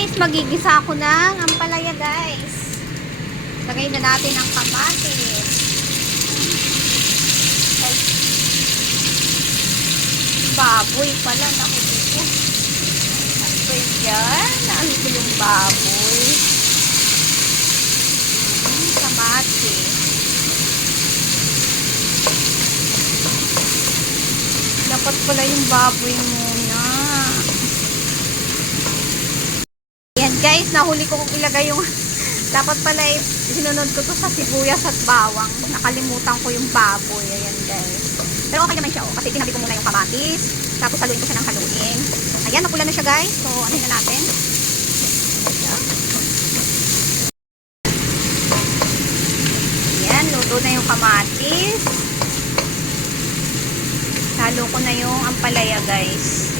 guys, magigisa ako ng ampalaya guys. Lagay na natin ang kamatis. Ay, baboy pala. Naku dito. Ano ba yan? Ano ba yung baboy? Kamatis. Dapat pala yung baboy muna. Yan guys, nahuli ko kung ilagay yung dapat pala sinunod ko to sa sibuyas at bawang. Nakalimutan ko yung baboy. Ayan guys. Pero okay naman siya kasi tinabi ko muna yung kamatis. Tapos haluin ko siya ng haluin. Ayan, napula na siya guys. So, ano na natin? Ayan, luto na yung kamatis. Halo ko na yung ampalaya guys.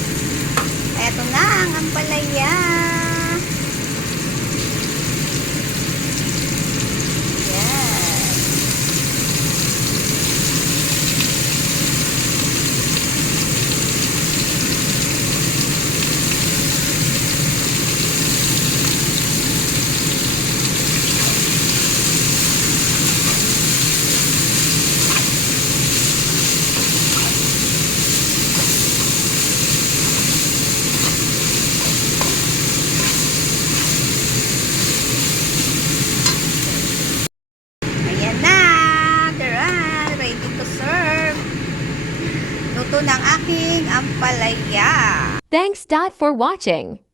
Eto na ang ampalaya. Luto ng aking ampalaya. Thanks for watching.